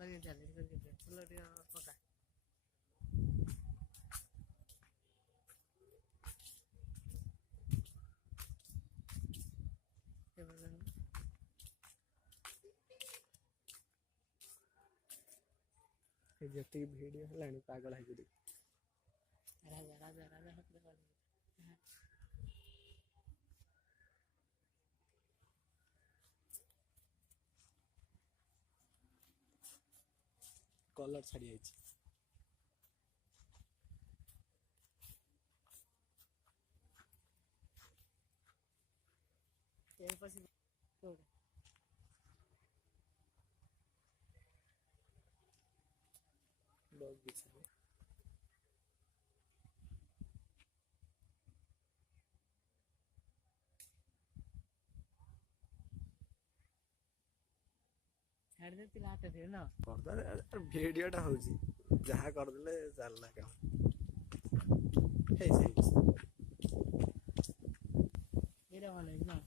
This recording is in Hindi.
करके चलो टिका पका जति वीडियो है पागल है राजा राजा राजा हाथ लगा कलर छाड़ी जाइए यही पसी बहुत बिछा छाड़ देती लाते थे ना कर वीडियो टा हो जहाँ कर देले चलना काम ये वाला है ना